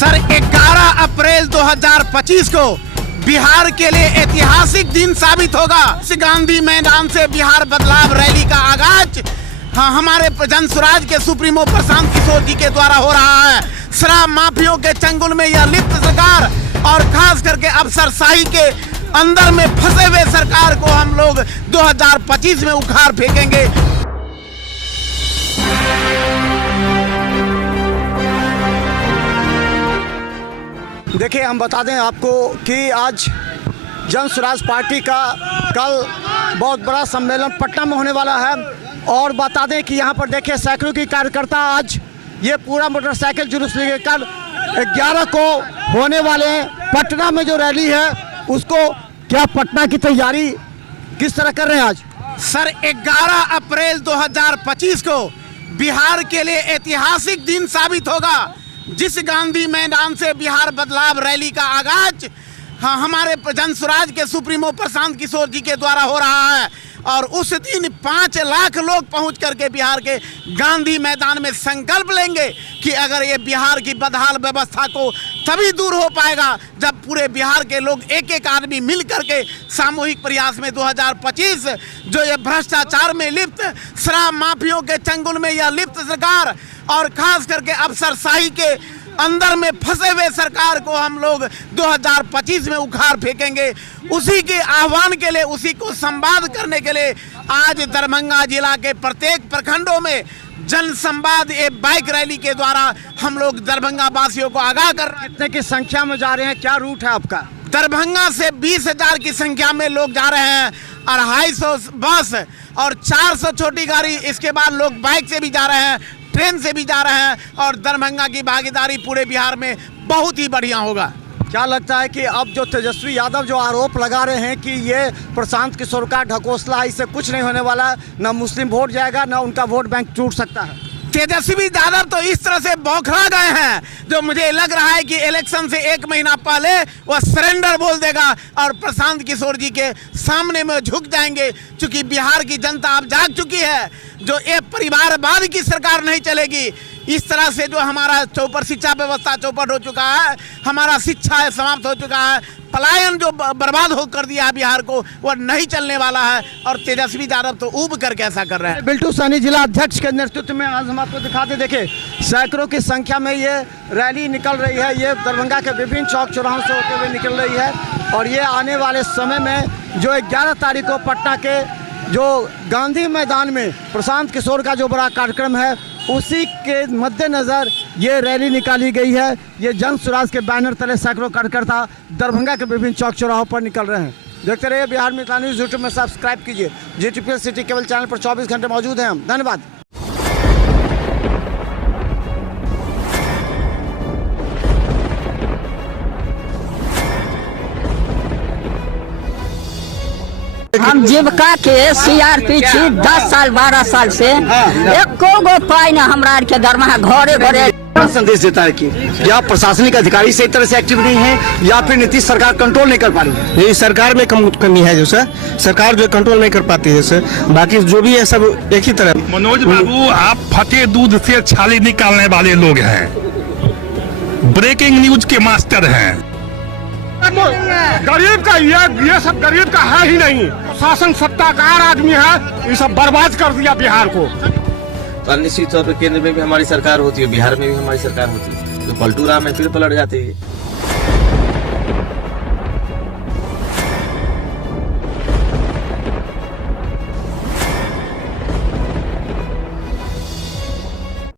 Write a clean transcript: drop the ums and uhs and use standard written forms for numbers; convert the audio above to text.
Sir 11 अप्रैल 2025 को बिहार के लिए ऐतिहासिक दिन साबित होगा। गांधी मैदान से बिहार बदलाव रैली का आगाज हमारे जन स्वराज के सुप्रीमो प्रशांत किशोर जी के द्वारा हो रहा है। शराब माफियों के चंगुल में यह लिप्त सरकार और खास करके अफसरशाही के अंदर में फंसे हुए सरकार को हम लोग 2025 में उखाड़ फेंकेंगे। देखिए, हम बता दें आपको कि आज जन स्वराज पार्टी का कल बहुत बड़ा सम्मेलन पटना में होने वाला है और बता दें कि यहाँ पर देखिए सैकड़ों की कार्यकर्ता आज ये पूरा मोटरसाइकिल जुलूस लेकर 11 को होने वाले पटना में जो रैली है उसको क्या पटना की तैयारी किस तरह कर रहे हैं आज? सर 11 अप्रैल 2025 को बिहार के लिए ऐतिहासिक दिन साबित होगा। जिस गांधी मैदान से बिहार बदलाव रैली का आगाज हमारे जन स्वराज के सुप्रीमो प्रशांत किशोर जी के द्वारा हो रहा है और उस दिन 5 लाख लोग पहुंच करके बिहार के गांधी मैदान में संकल्प लेंगे कि अगर ये बिहार की बदहाल व्यवस्था को तभी दूर हो पाएगा जब पूरे बिहार के लोग एक एक आदमी मिल करके सामूहिक प्रयास में 2025 जो ये भ्रष्टाचार में लिप्त शराब माफियों के चंगुल में यह लिप्त सरकार और खास करके अफसरशाही के अंदर में फंसे हुए सरकार को हम लोग 2025 में उखाड़ फेंकेंगे। उसी के आह्वान के लिए, उसी को संवाद करने के लिए आज दरभंगा जिला के प्रत्येक प्रखंडों में जन संवाद एक बाइक रैली के द्वारा हम लोग दरभंगा वासियों को आगाह कर। कितने की संख्या में जा रहे हैं, क्या रूट है आपका? दरभंगा से 20,000 की संख्या में लोग जा रहे हैं, 250 बस और 400 छोटी गाड़ी, इसके बाद लोग बाइक से भी जा रहे हैं, ट्रेन से भी जा रहे हैं और दरभंगा की भागीदारी पूरे बिहार में बहुत ही बढ़िया होगा। क्या लगता है कि अब जो तेजस्वी यादव जो आरोप लगा रहे हैं कि ये प्रशांत किशोर का ढकोसला, इससे कुछ नहीं होने वाला, ना मुस्लिम वोट जाएगा ना उनका वोट बैंक टूट सकता है? तेजस्वी यादव तो इस तरह से बौखला गए हैं जो मुझे लग रहा है कि इलेक्शन से 1 महीना पहले वह सरेंडर बोल देगा और प्रशांत किशोर जी के सामने में झुक जाएंगे, क्योंकि बिहार की जनता अब जाग चुकी है। जो एक परिवारवाद की सरकार नहीं चलेगी। इस तरह से जो हमारा चौपट शिक्षा व्यवस्था चौपट हो चुका है, हमारा शिक्षा है समाप्त हो चुका है, पलायन जो बर्बाद हो कर दिया है बिहार को, वह नहीं चलने वाला है और तेजस्वी यादव तो ऊब करके ऐसा कर रहे हैं। बिल्टू साहनी जिला अध्यक्ष के नेतृत्व में आज हम आपको दिखाते, देखे सैकड़ों की संख्या में ये रैली निकल रही है। ये दरभंगा के विभिन्न चौक चौराहों से होते हुए निकल रही है और ये आने वाले समय में जो 11 तारीख को पटना के जो गांधी मैदान में प्रशांत किशोर का जो बड़ा कार्यक्रम है उसी के मद्देनज़र ये रैली निकाली गई है। ये जन स्वराज के बैनर तले सैकड़ों कार्यकर्ता दरभंगा के विभिन्न चौक चौराहों पर निकल रहे हैं। देखते रहिए बिहार मिथिला न्यूज़। यूट्यूब में सब्सक्राइब कीजिए। GTPL सिटी केबल चैनल पर 24 घंटे मौजूद हैं हम। धन्यवाद। हम जीविका के CRP छी 10 साल 12 साल से एको गो पाई ना हमरा के दरमाहा घरे घरे। संदेश देता है कि या प्रशासनिक अधिकारी सही तरह से एक्टिव नहीं है या फिर नीतीश सरकार कंट्रोल नहीं कर पा रही है? यही सरकार में कमी है जो सर, सरकार जो कंट्रोल नहीं कर पाती है सर, बाकी जो भी है सब एक ही तरह। मनोज बाबू, आप फटे दूध से छाली निकालने वाले लोग हैं, ब्रेकिंग न्यूज के मास्टर हैं। गरीब का ये सब गरीब का है ही नहीं। शासन सत्ताकार आदमी है, ये सब बर्बाद कर दिया बिहार को। तो निश्चित तौर पर केंद्र में भी हमारी सरकार होती है, बिहार में भी हमारी सरकार होती है, तो पलटू राम में फिर पलट जाती है।